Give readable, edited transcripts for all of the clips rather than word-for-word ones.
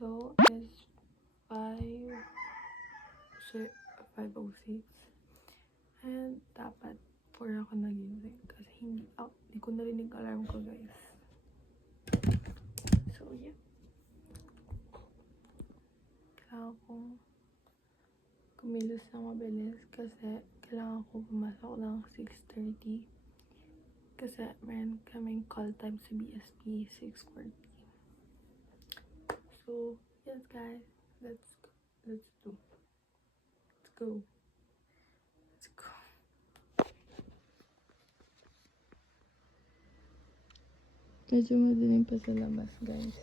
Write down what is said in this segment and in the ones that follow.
So, it's 5:06. And dapat 4 ako nagising kasi hindi ko narinig alarm ko, guys. So, yeah. Kailangan kong kumilos na mabilis kasi kailangan ko pumasok ng 6:30. Kasi meron kaming call time sa BSP 6:40. So, yes guys, let's go. Let's go. Medyo madilim pa sa labas, guys.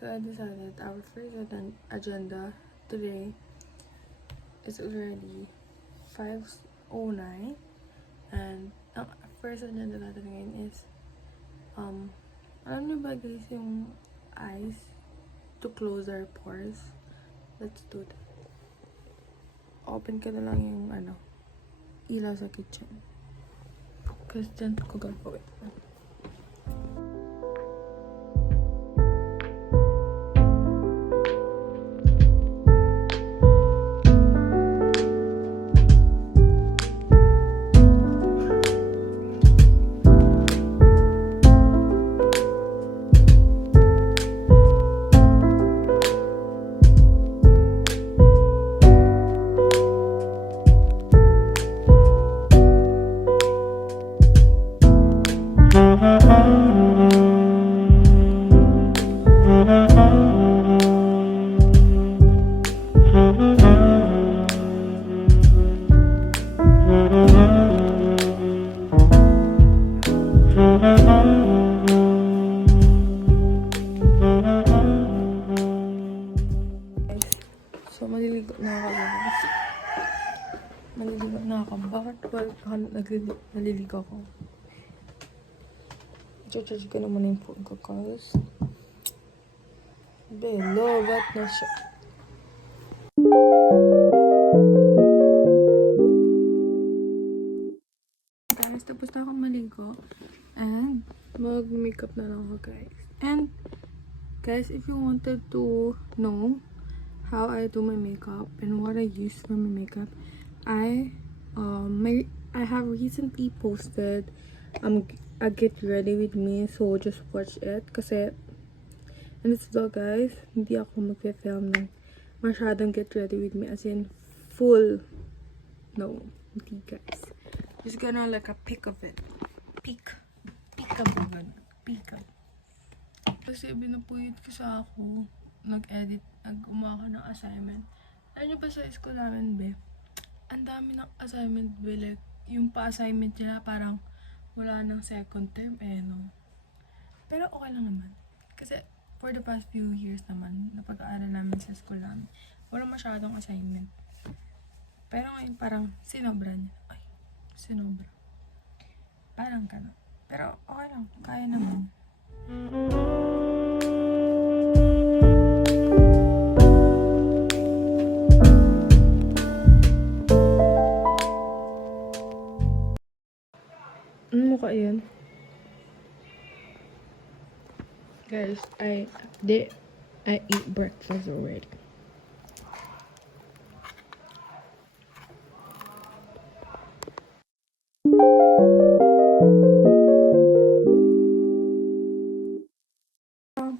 So, I decided our first agenda today is already 5:09. And ang first agenda natin ngayon is, alam niyo ba guys yung eyes to close our pores? Let's do that. Open ka na lang yung ilaw sa kitchen. Kasi dyan ko gagawin. So, maliligo na ako, guys. Maliligo na ako. Bakit naliligo ako? I-charge ko na muna yung phone ko, guys. Lobat na siya. Guys, tapos na akong maligo. And, mag-makeup na lang ako, guys. And, guys, if you wanted to know how I do my makeup and what I use for my makeup, I have recently posted a get ready with me, so just watch it kasi in this vlog, guys, hindi ako magfe-film ng masyadong get ready with me as in full. No, hindi, guys. Just gonna like a pick of it. Peek up. Kasi binapuyot ko sa ako nag-gumawa ako ng assignment. Alam nyo ba sa school namin, be? Ang dami ng assignment, be. Like, yung pa-assignment nila parang wala ng second term, no? Pero okay lang naman. Kasi for the past few years naman, napag-aaral namin sa school namin, wala masyadong assignment. Pero ngayon parang sinobra niya. Sinobra. Parang gano'n. Pero okay lang. Kaya naman. Ano mukha yun? Guys, I eat breakfast already.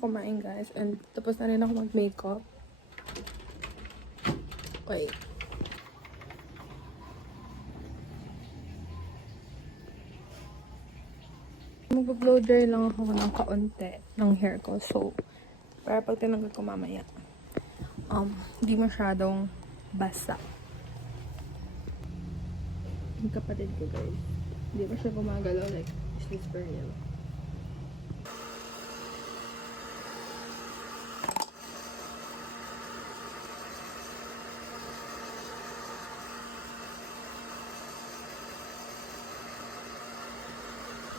Kumain, guys, and tapos na rin ako mag-makeup. Okay. Mag-blow dry lang ako ng kaunti ng hair ko. So, para pag tinanggal ko mamaya, hindi masyadong basa. Yung kapatid ko, guys, hindi pa siya gumagalaw. Like, is this for real?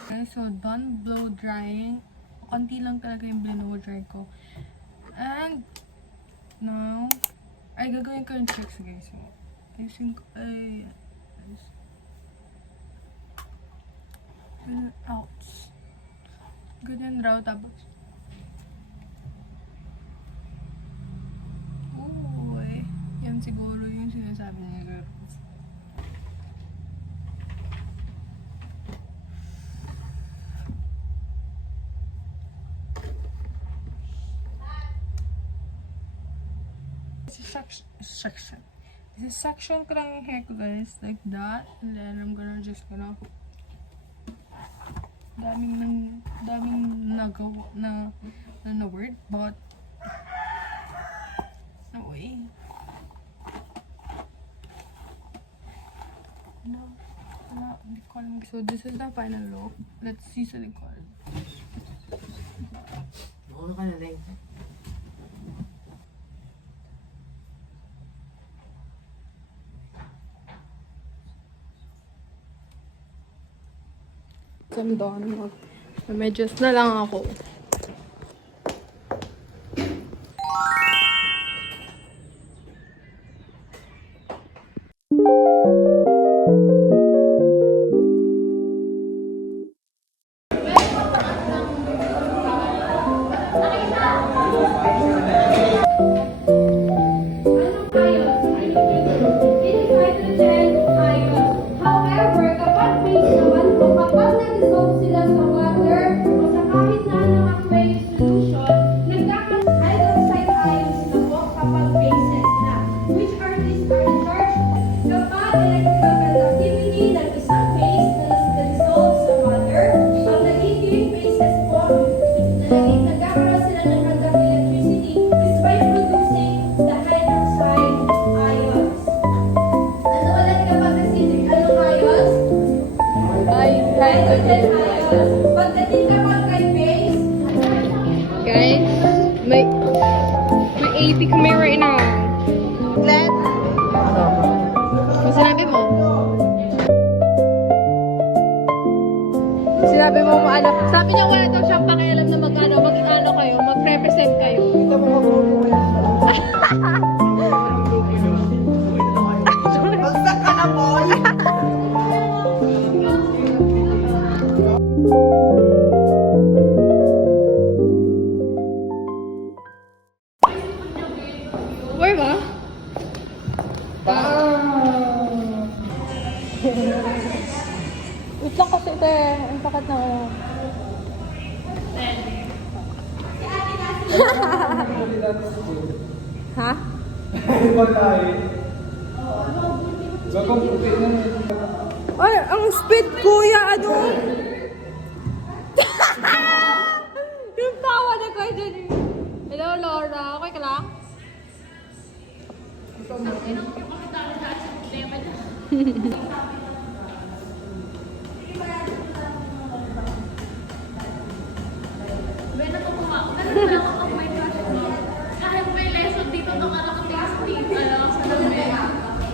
Okay, so done blow drying. Konti lang talaga yung blow dry ko. And now, gagawin ko yung checks, guys. So, ayusin ko, ganyan raw, tapos siguro yung sinasabi niya, girls. Section. This is section ko lang yung hair ko, guys. Like that. And then I'm just gonna daming nagawa na word, but no way. No, hindi ko alam. So this is the final look. Let's see sa likod. Ano ka na lang? I'm done. Medyas na lang ako. Guys, may AP kami right now. Glad? Ano sinabi mo? Sinabi mo ano? Sabi niya wala daw siyang pakialam na mag-ano kayo, mag-represent kayo. Bagsak ka na, boy! Where ba? Wait lang kasi ito eh. Ang pakat na ako. Ha? Ay, ang speed kuya, ano? Yung tawa na kayo dyan. Hello, Laura. Okay ka lang? Kahit may lesson dito, nakarating sa team, sa lamin.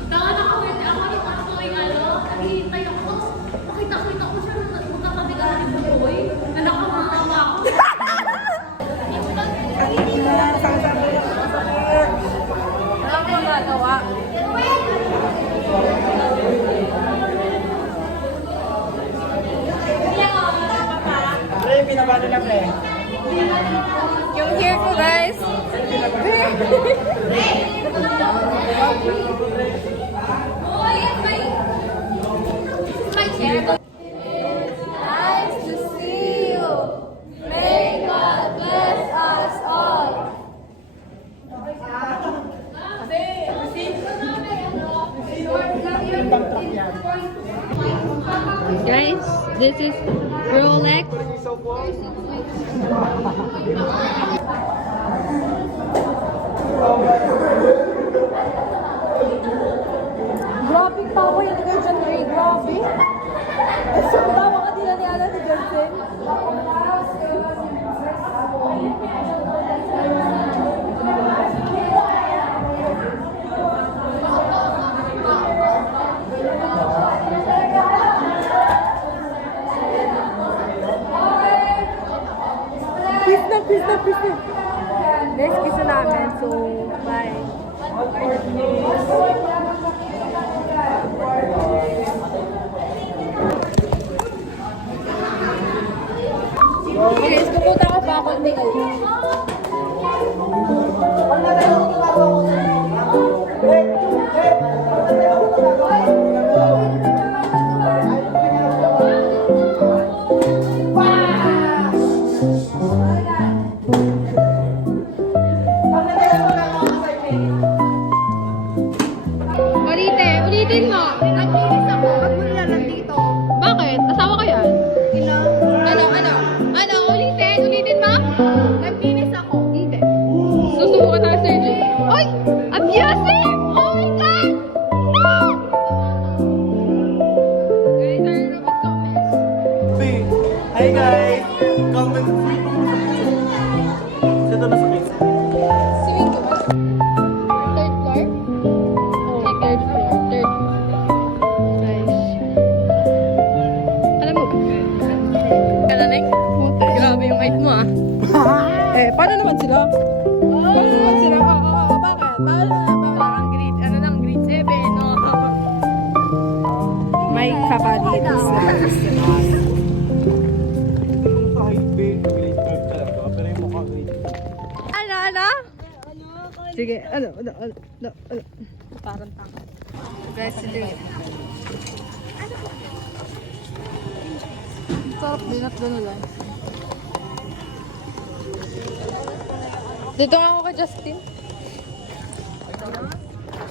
Nakakawin ako ni Pastoy, naghihintay ako. Makita-kita ko siya na magkakabigahan ng boy, na nakamama ako. Wala akong magagawa. Pre, pinabano na, pre. Yung hair ko, guys. Nice to see you. May God bless us all. Guys, this is Rolex. Grabe tawa yun kay John Ray. Grabe. So, tawa ka nila ni Alan ni Jensen. Peace na. Next kiss na namin. So, bye. Guys, pupunta ako pa ako hindi kayo. Nagbinis ako. Hindi. Susubukan tayo, Sir Jun. Oy! Abusive! Oh my God! No! Guys, are you about comments? Hi guys! Comment. Sito na sa case. Sweet to us. Third floor? Okay, third floor. Third. Nice. Alam mo, kananig? Grabe yung height mo ah. Paano naman sila? Paano naman sila? Bakit? Ang grade, ano lang, grade 7, no? May kakalitis. Kahit big, grade 12 talaga. Pero yung mukha grade 2. Ano? Sige, ano. Parang tanga. Guys, sige. Sarap din at gano'n lang. Dito nga ako kay Justin.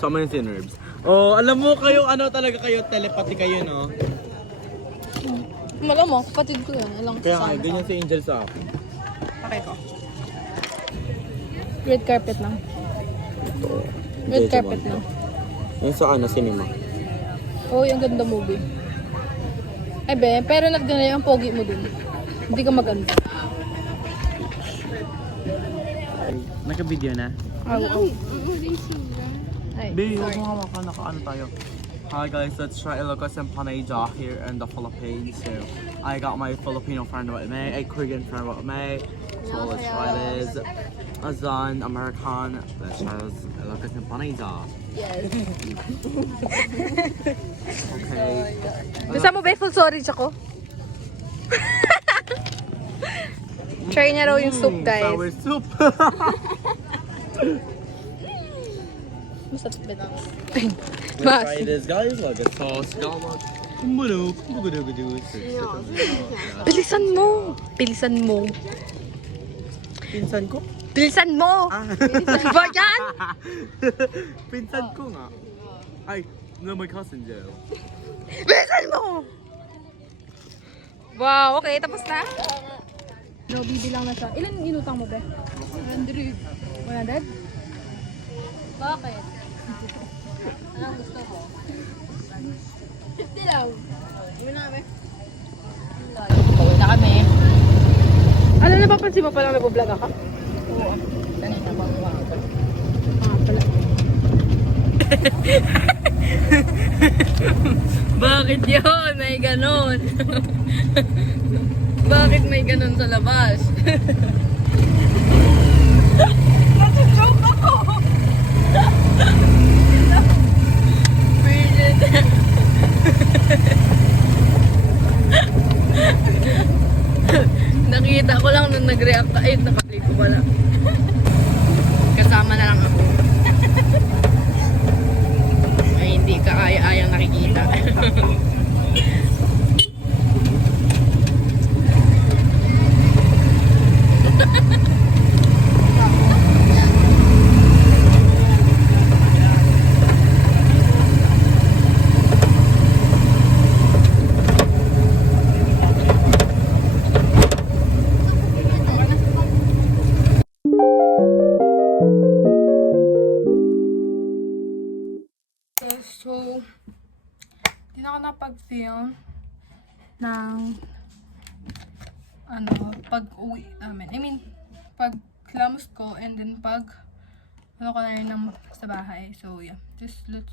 Sama yung si Nerves. Oh, alam mo kayo, ano talaga kayo, telepathy kayo, no? Malamang, kapatid ko yan. Alang Kaya nga, ganyan si Angel sa akin. Pakay ko. Red carpet lang. Ito. Red carpet lang. Yung sa ano, cinema. Oh, yung ganda movie. Ay be, pero nagdala yung pogi mo dun. Hindi ka maganda. Naka-video na? Oo. Ay, Babe, sorry. huwag ka, naka-ano tayo. Hi guys, let's try Ilocos and Panayja here in the Philippines. So, I got my Filipino friend with me, a Korean friend with me. So let's try this. Azan, American. Let's try this Ilocos and Panayja. Yes. Okay. Gusto mo ba full storage ako? Try niya raw yung soup, guys. Sour soup. Masarap ba ito? Let's try this guys, like a sauce. Manok. Bilisan mo! Bilisan mo! Pinsan ko? Bilisan mo! Bilisan ba yan? Pinsan ko nga. Ay, no, my cousin Joe. Bilisan mo! Wow, okay. Tapos na? No, bibilang na siya. Ilan inutang mo, be? 100. 100? Bakit? Anong gusto mo? 50 lang. Uwi na kami. Uwi na kami. Ano, napapansin mo palang nag-vlog ako? Oo. Kanina ba ako? Pala. Bakit yun? May ganon. Bakit may ganon sa labas? Nasa-joke ako! Bridget. Nakita ko lang nung nag-react ka. Ay, naka-play ko pala. Kasama na lang ako. Ay, hindi ka ayang nakikita. So, hindi na ako napag-film ng pag-uwi namin. I mean, pag-klamos ko and then ano ko na rin sa bahay. So, yeah. Just let's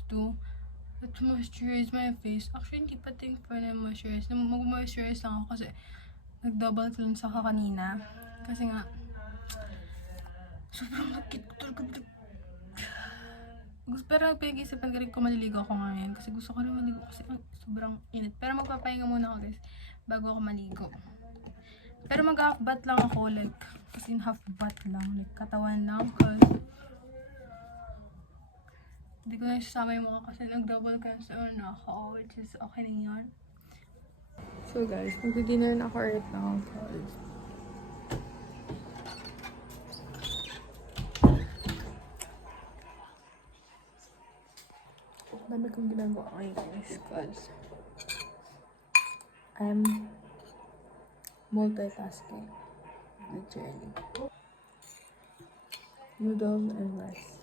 moisturize my face. Actually, hindi pa think pa na moisturize. Mag-moisturize lang ako kasi nag-double cleanse ako kanina. Kasi nga, sobrang lakit ko talaga. Pero pinag-isipan ko rin kung maliligo ako ngayon kasi gusto ko rin maligo kasi sobrang init. Pero magpapahinga muna ako guys bago ako maligo. Pero mag-half bath lang ako like kasi half bath lang like katawan lang kasi hindi ko na isasama yung mukha kasi nag-double cancer na ako which is okay na yun. So guys, mag-dinner na ako right now guys. Dami kong ginagawa ngayon guys because I'm multitasking. literally. Noodles and rice.